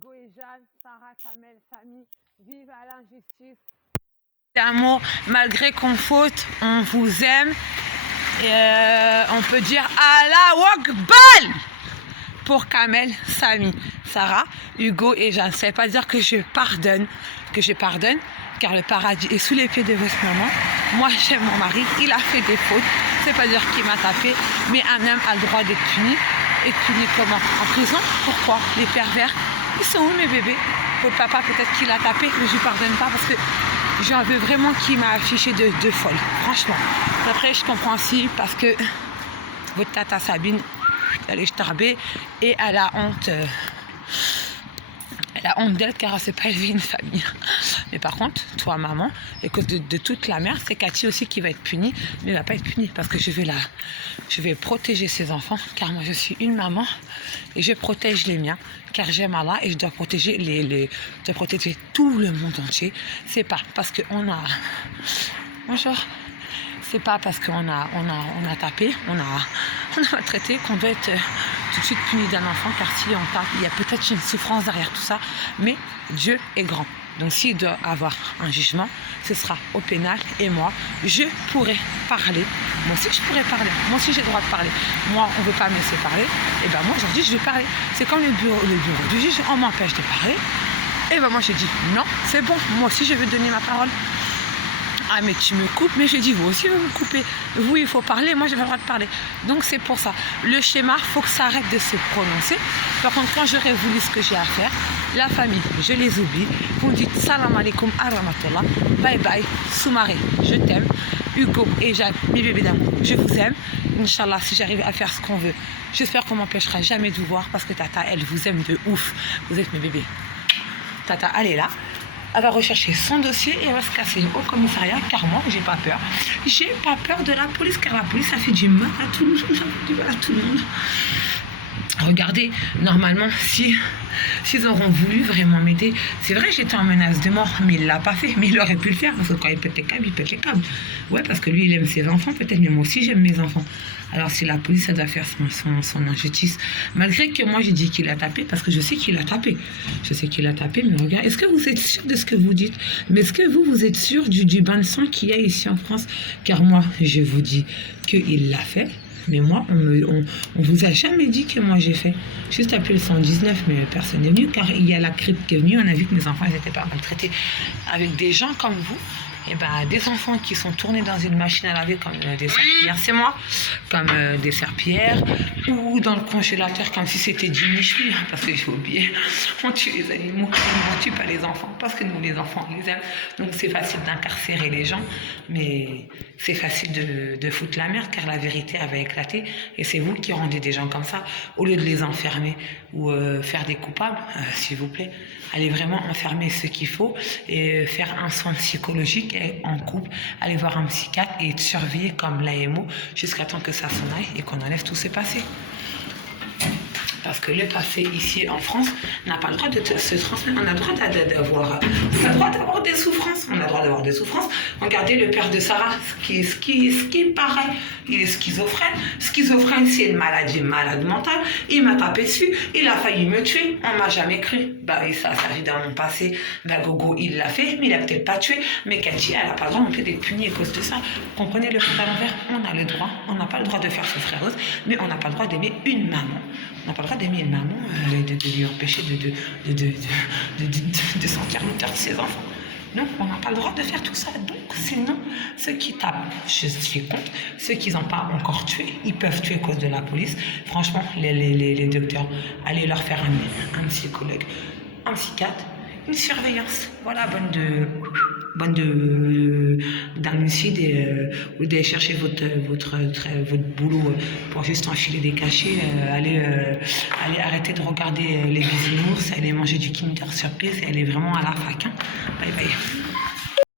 Hugo et Jeanne, Sarah, Kamel, Samy, vive à l'injustice. Amour, malgré qu'on faute, on vous aime. On peut dire Allah Akbar pour Kamel, Samy, Sarah, Hugo et Jeanne. Ça ne veut pas dire que je pardonne, car le paradis est sous les pieds de votre maman. Moi, j'aime mon mari, il a fait des fautes. C'est pas dire qu'il m'a tapé, mais un homme a le droit d'être puni. Être puni comment? En prison? Pourquoi? Les pervers, ils sont où mes bébés? Votre papa, peut-être qu'il a tapé, mais je lui pardonne pas parce que j'en veux vraiment qu'il m'a affiché de folle. Franchement. Après, je comprends aussi parce que votre tata Sabine, elle est starbée et elle a honte. Elle a honte d'elle car elle ne s'est pas élevée une famille. Mais par contre, toi, maman, à cause de toute la merde, c'est Cathy aussi qui va être punie. Mais elle ne va pas être punie parce que je vais protéger ses enfants. Car moi, je suis une maman et je protège les miens. Car j'aime Allah et je dois protéger je dois protéger tout le monde entier. C'est pas parce qu'on a... Bonjour. C'est pas parce qu'on a tapé, on a maltraité qu'on doit être tout de suite puni d'un enfant, car si on tape, il y a peut-être une souffrance derrière tout ça, mais Dieu est grand. Donc s'il doit avoir un jugement, ce sera au pénal et moi, je pourrai parler. Moi aussi, je pourrais parler. Moi aussi, j'ai le droit de parler. Moi, on ne veut pas me laisser parler. Et bien moi, aujourd'hui, je vais parler. C'est comme le bureau du juge, on m'empêche de parler. Et ben moi, j'ai dit non, c'est bon. Moi aussi, je veux donner ma parole. Ah mais tu me coupes, mais j'ai dit vous aussi vous me coupez. Vous il faut parler, moi j'ai pas le droit de parler. Donc c'est pour ça. Le schéma, il faut que ça arrête de se prononcer. Par contre quand j'aurais voulu ce que j'ai à faire, la famille, je les oublie. Vous me dites salam alaikum rahmatullah, bye bye, Soumaré, je t'aime. Hugo et Jacques, mes bébés d'amour, je vous aime. Inch'Allah, si j'arrive à faire ce qu'on veut, j'espère qu'on m'empêchera jamais de vous voir parce que Tata, elle vous aime de ouf. Vous êtes mes bébés. Tata, elle est là. Elle va rechercher son dossier et elle va se casser au commissariat car moi, j'ai pas peur. J'ai pas peur de la police car la police, ça fait du mal à tout le monde. Ça fait du mal à tout le monde. Regardez, normalement, s'ils auront voulu vraiment m'aider, c'est vrai, j'étais en menace de mort, mais il ne l'a pas fait. Mais il aurait pu le faire, parce que quand il pète les câbles, il pète les câbles. Ouais, parce que lui, il aime ses enfants, peut-être, mais moi aussi, j'aime mes enfants. Alors, si la police, ça doit faire son injustice, malgré que moi, j'ai dit qu'il a tapé, parce que je sais qu'il a tapé. Je sais qu'il a tapé, mais regarde, est-ce que vous êtes sûr de ce que vous dites? Mais est-ce que vous êtes sûr du bain de sang qu'il y a ici en France? Car moi, je vous dis qu'il l'a fait. Mais moi, on vous a jamais dit que moi j'ai fait. Juste appelé le 119, mais personne n'est venu, car il y a la crypte qui est venue. On a vu que mes enfants n'étaient pas maltraités avec des gens comme vous. Et ben, des enfants qui sont tournés dans une machine à laver comme des serpillères, c'est moi, comme des serpillères, ou dans le congélateur comme si c'était du Michelin, parce que j'ai oublié, on tue les animaux, on ne tue pas les enfants, parce que nous les enfants on les aime, donc c'est facile d'incarcérer les gens, mais c'est facile de foutre la merde, car la vérité elle va éclater, et c'est vous qui rendez des gens comme ça, au lieu de les enfermer, ou faire des coupables, s'il vous plaît, allez vraiment enfermer ce qu'il faut, et faire un soin psychologique, en couple, aller voir un psychiatre et être surveillé comme l'AMO jusqu'à temps que ça s'en aille et qu'on enlève tous ces passés. Parce que le passé ici en France n'a pas le droit de se transmettre. On a le droit d'avoir des souffrances. On a le droit d'avoir des souffrances. Regardez le père de Sarah, ce qui paraît, il est schizophrène. Schizophrène, c'est une malade mentale. Il m'a tapé dessus. Il a failli me tuer. On m'a jamais cru. Bah oui, ça arrive dans mon passé. Bah Gogo, il l'a fait, mais il a peut-être pas tué. Mais Cathy, elle n'a pas le droit non plus d'être punie à cause de ça. Vous comprenez le monde à l'envers? On a le droit. On n'a pas le droit de faire souffrir l'autre, mais on n'a pas le droit d'aimer une maman. On n'a pas le droit d'aimer une maman, de lui empêcher de sentir l'auteur de ses enfants. Non, on n'a pas le droit de faire tout ça. Donc, sinon, ceux qui tapent, je suis contre. Ceux qui n'ont pas encore tué, ils peuvent tuer à cause de la police. Franchement, les docteurs, allez leur faire un psychologue, un psychiatre, une surveillance. Voilà, bonne d'un suicide ou d'aller chercher votre boulot pour juste enfiler des cachets, aller arrêter de regarder les bisounours, aller manger du Kinder Surprise et aller vraiment à la fac. Hein. Bye bye.